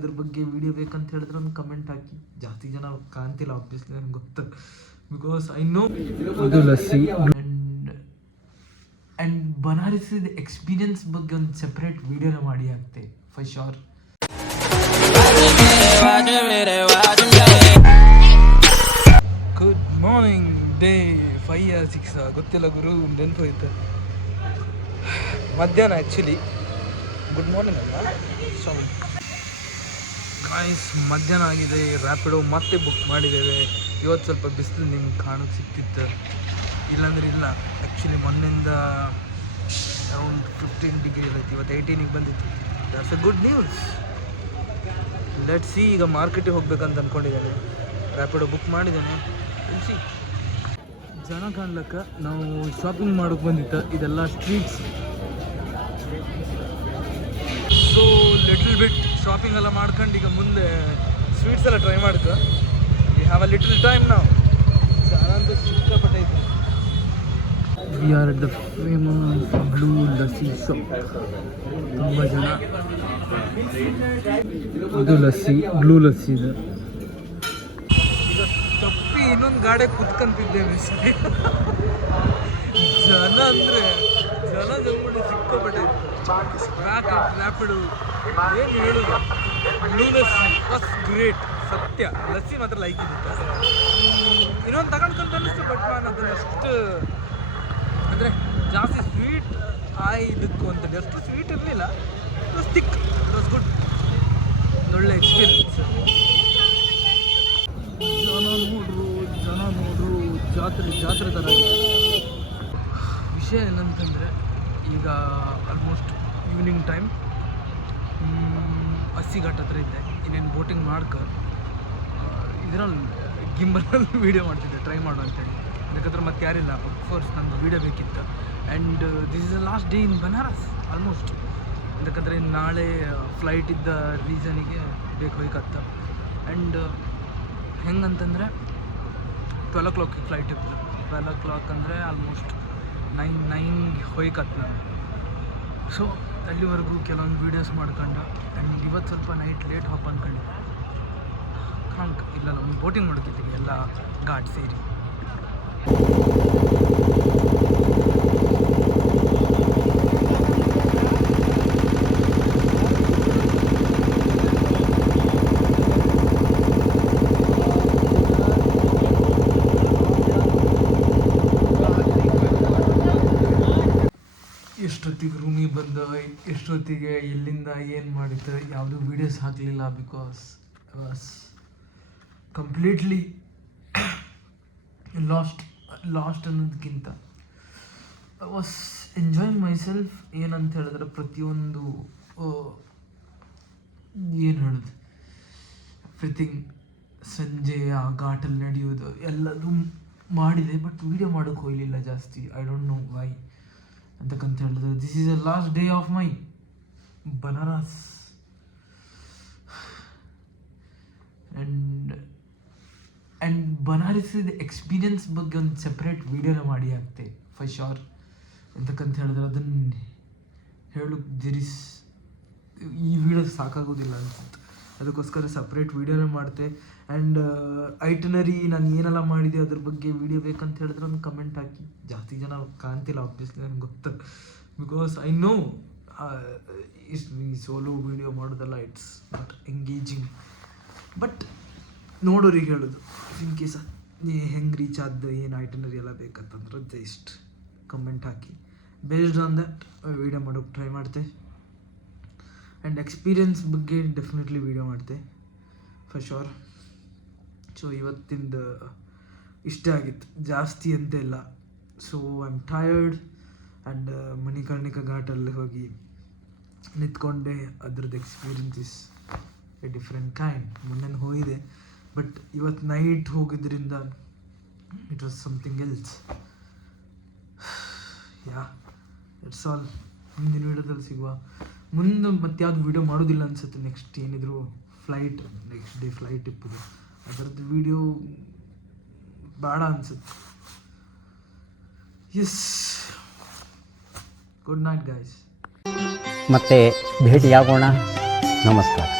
ಅದ್ರ ಬಗ್ಗೆ ವಿಡಿಯೋ ಬೇಕಂತ ಹೇಳಿದ್ರೆ ಒಂದು ಕಮೆಂಟ್ ಹಾಕಿ. ಜಾಸ್ತಿ ಜನ ಕಾಣ್ತಿಲ್ಲ ಆಬ್ವಿಯಸ್ಲಿ, ನನಗೆ ಗೊತ್ತು, ಬಿಕಾಸ್ ಐ ನೋ ಇದು ಲಸ್ಸಿ. ಆ್ಯಂಡ್ ಬನಾರಸಿದ ಎಕ್ಸ್ಪೀರಿಯನ್ಸ್ ಬಗ್ಗೆ ಒಂದು ಸೆಪ್ರೇಟ್ ವಿಡಿಯೋನ ಮಾಡಿ ಹಾಕ್ತೆ for sure. Good morning, day 5 or 6 ಗೊತ್ತಿಲ್ಲ ಗುರು, ನೆನಪೋಯ್ತು. ಮಧ್ಯಾಹ್ನ ಆ್ಯಕ್ಚುಲಿ, ಗುಡ್ ಮಾರ್ನಿಂಗ್ ಅಲ್ಲ, ಸಾರಿ ಗಾಯ್ಸ್, ಮಧ್ಯಾಹ್ನ ಆಗಿದೆ. ರ್ಯಾಪಿಡೋ ಮತ್ತೆ ಬುಕ್ ಮಾಡಿದ್ದೇವೆ. ಇವತ್ತು ಸ್ವಲ್ಪ ಬಿಸಿಲು ನಿಮ್ಗೆ ಕಾಣೋಕ್ಕೆ ಸಿಕ್ತಿತ್ತು, ಇಲ್ಲಾಂದ್ರೆ ಇಲ್ಲ. ಆ್ಯಕ್ಚುಲಿ ಮೊನ್ನೆಯಿಂದ ಅರೌಂಡ್ 15 ಡಿಗ್ರಿ ಇರುತ್ತೆ, ಇವತ್ತು 18ಗೆ ಬಂದಿತ್ತು. That's a good news. Let's see. ಈಗ ಮಾರ್ಕೆಟಿಗೆ ಹೋಗ್ಬೇಕಂತ ಅಂದ್ಕೊಂಡಿದ್ದೇನೆ. ರ್ಯಾಪಿಡೋ ಬುಕ್ ಮಾಡಿದ್ದೇನೆ. ಸಿ ಜನ ಕಾಣ್ಲಕ್ಕ ನಾವು ಶಾಪಿಂಗ್ ಮಾಡೋಕ್ಕೆ ಬಂದಿತ್ತು. ಇದೆಲ್ಲ streets, so little bit shopping ಎಲ್ಲ ಮಾಡ್ಕೊಂಡು ಈಗ ಮುಂದೆ ಸ್ವೀಟ್ಸ್ ಎಲ್ಲ ಟ್ರೈ ಮಾಡ್ಕೊ. We have a little time ನಾವು. ಜನ ಅಂತೂ ಸಿಕ್ಕಾಪಟ್ಟೆ ಐತೆ. We are at the famous blue lassi shop. ತುಂಬ ಜನ. ಇದು ಲಸ್ಸಿ, ಬ್ಲೂ ಲಸ್ಸಿ ಇದೆ. ಈಗ ತಪ್ಪಿ ಇನ್ನೊಂದು ಗಾಡಿ ಕುತ್ಕೊಂತಿದ್ದೇವೆ. ಜನ ಅಂದರೆ ಜನ ಜಂಗುಳಿ ಸಿಕ್ಕಾಪಟ್ಟೆ. ರ್ಯಾಪಿಡು ಏನು ಹೇಳೋದು, ಬ್ಲೂ ಲಸ್ಸಿ ವಾಸ್ ಗ್ರೇಟ್. ಸತ್ಯ, ಲಸ್ಸಿ ಮಾತ್ರ ಲೈಕ್ ಇರುತ್ತೆ. ಇನ್ನೊಂದು ತಗೊಂಡ್ಕೊಂತ ಅನ್ನಿಸ್ತು, ಬಟ್ ನಾನು ಅದನ್ನು ಅಷ್ಟು ಅಂದರೆ ಜಾಸ್ತಿ ಸ್ವೀಟ್ ಇದಕ್ಕೂ ಅಂತೇಳಿ ಅಷ್ಟು ಸ್ವೀಟ್ ಇರಲಿಲ್ಲ. It was thick, it was good. ಒಳ್ಳೆ ಎಕ್ಸ್ಪೀರಿಯನ್ಸ್. ಜನ ನೋಡ್ರು ಜಾತ್ರೆ ಥರ. ವಿಷಯ ಏನಂತಂದರೆ, ಈಗ ಆಲ್ಮೋಸ್ಟ್ ಈವ್ನಿಂಗ್ ಟೈಮ್, ಹಸಿಘಾಟ್ ಹತ್ರ ಇದ್ದೆ. ಇನ್ನೇನು ಬೋಟಿಂಗ್ ಮಾಡ್ಕೊ ಇದರಲ್ಲಿ ಗಿಂಬಲಲ್ಲಿ ವೀಡಿಯೋ ಮಾಡ್ತಿದ್ದೆ, ಟ್ರೈ ಮಾಡು ಅಂತೇಳಿ. ಯಾಕಂದ್ರೆ ಮತ್ತೆ ಯಾರಿಲ್ಲ, ಅಫ್ಕೋರ್ಸ್ ನಂಗೆ ವೀಡಿಯೋ ಬೇಕಿತ್ತು. And this is the last day in Banaras almost. ಯಾಕಂದರೆ ನಾಳೆ ಫ್ಲೈಟ್ ಇದ್ದ ರೀಸನಿಗೆ ಹೋಯ್ಕತ್ತ. ಆ್ಯಂಡ್ ಹೆಂಗಂತಂದರೆ 12 o'clock ಫ್ಲೈಟ್ ಇತ್ತು. 12 o'clock ಅಂದರೆ ಆಲ್ಮೋಸ್ಟ್ 9ಗೆ ಹೋಯ್ಕತ್ತು ನಾನು. ಸೊ ಅಲ್ಲಿವರೆಗೂ ಕೆಲವೊಂದು ವೀಡಿಯೋಸ್ ಮಾಡ್ಕೊಂಡು, ಆ್ಯಂಡ್ ಇವತ್ತು ಸ್ವಲ್ಪ ನೈಟ್ ಲೇಟ್ ಹಾಪ್ ಅಂದ್ಕೊಂಡು ಇಲ್ಲಲ್ಲ, ಒಂದು ಬೋಟಿಂಗ್ ಮಾಡೋಕ್ಕಿದ್ದೀವಿ ಎಲ್ಲ ಘಾಟ್ ಸೇರಿ. ಎಷ್ಟೊತ್ತಿಗೆ ರೂಮಿಗೆ ಬಂದ, ಎಷ್ಟೊತ್ತಿಗೆ ಎಲ್ಲಿಂದ ಏನು ಮಾಡಿತ್ತು, ಯಾವುದೂ ವೀಡಿಯೋಸ್ ಹಾಕಲಿಲ್ಲ. Because I was completely lost ಅನ್ನೋದಕ್ಕಿಂತ I was enjoying myself. ಏನಂತ ಹೇಳಿದ್ರೆ ಪ್ರತಿಯೊಂದು ಏನು ಹೇಳೋದು, ಎವ್ರಿಥಿಂಗ್. ಸಂಜೆ ಆ ಘಾಟಲ್ಲಿ ನಡೆಯೋದು ಎಲ್ಲದೂ ಮಾಡಿದೆ, ಬಟ್ ವೀಡಿಯೋ ಮಾಡೋಕ್ಕೆ ಹೋಗಲಿಲ್ಲ ಜಾಸ್ತಿ. ಐ ಡೋಂಟ್ ನೋ ವೈ ಅಂತಕ್ಕಂತ ಹೇಳಿದ್ರೆ. This is a last day of my Banaras. And ಬನಾರಸಿದ ಎಕ್ಸ್ಪೀರಿಯನ್ಸ್ ಬಗ್ಗೆ ಒಂದು ಸೆಪ್ರೇಟ್ ವಿಡಿಯೋನ ಮಾಡಿ ಹಾಕ್ತೆ ಫಾರ್ ಶೋರ್. ಅಂತಕ್ಕಂತ ಹೇಳಿದ್ರೆ ಅದನ್ನು ಹೇಳೋಕ್ಕೆ ಈ ವಿಡಿಯೋ ಸಾಕಾಗೋದಿಲ್ಲ ಅನ್ಸುತ್ತೆ. ಅದಕ್ಕೋಸ್ಕರ ಸಪ್ರೇಟ್ ವಿಡಿಯೋನೇ ಮಾಡ್ತೆ. ಆ್ಯಂಡ್ ಐಟನರಿ ನಾನು ಏನೆಲ್ಲ ಮಾಡಿದೆ ಅದ್ರ ಬಗ್ಗೆ ವಿಡಿಯೋ ಬೇಕಂತ ಹೇಳಿದ್ರೆ ಒಂದು ಕಮೆಂಟ್ ಹಾಕಿ. ಜಾಸ್ತಿ ಜನ ಕಾಣ್ತಿಲ್ಲ ಆಬ್ವಿಯಸ್ಲಿ, ನನಗೆ ಗೊತ್ತು, ಬಿಕಾಸ್ ಐ ನೋ ಈ ಸೋಲೋ ವಿಡಿಯೋ ಮಾಡೋದಲ್ಲ ಇಟ್ಸ್ ನಾಟ್ ಎಂಗೇಜಿಂಗ್. ಬಟ್ ನೋಡೋರಿಗೆ ಹೇಳೋದು, ಇನ್ ಕೇಸ್ ಹೆಂಗೆ ರೀಚ್ ಆದ, ಏನು ಐಟನರಿ ಎಲ್ಲ ಬೇಕಂತಂದ್ರೆ ಜಸ್ಟ್ ಕಮೆಂಟ್ ಹಾಕಿ. ಬೇಸ್ಡ್ ಆನ್ ದ್ಯಾಟ್ ವಿಡಿಯೋ ಮಾಡೋಕ್ಕೆ ಟ್ರೈ ಮಾಡ್ತೆ. ಆ್ಯಂಡ್ ಎಕ್ಸ್ಪೀರಿಯನ್ಸ್ ಬಗ್ಗೆ ಡೆಫಿನೆಟ್ಲಿ ವಿಡಿಯೋ ಮಾಡ್ತೆ ಫಾರ್ ಶೋರ್. ಸೊ ಇವತ್ತಿಂದ ಇಷ್ಟೇ ಆಗಿತ್ತು, ಜಾಸ್ತಿ ಅಂತ ಇಲ್ಲ. So I am tired. And Manikarnika ಘಾಟಲ್ಲಿ ಹೋಗಿ ನಿಂತ್ಕೊಂಡೆ. ಅದ್ರದ್ದು experience is a different kind. ಮೊನ್ನೆ ಹೋಗಿದೆ, ಬಟ್ ಇವತ್ತು ನೈಟ್ ಹೋಗಿದ್ದರಿಂದ it was something else. Yeah, it's all. ಮುಂದಿನ ವೀಡಿಯೋದಲ್ಲಿ ಸಿಗುವ. ಮುಂದೆ ಮತ್ತೆ ಯಾವ್ದು ವೀಡಿಯೋ ಮಾಡೋದಿಲ್ಲ ಅನ್ಸುತ್ತೆ. ನೆಕ್ಸ್ಟ್ ಏನಿದ್ರು ನೆಕ್ಸ್ಟ್ ಡೇ ಫ್ಲೈಟ್ ಇಪ್ಪದು, ಅದರದ್ದು ವೀಡಿಯೋ ಬೇಡ ಅನ್ಸುತ್ತೆ. Yes, good night guys. ಮತ್ತೆ ಭೇಟಿಯಾಗೋಣ. ನಮಸ್ಕಾರ.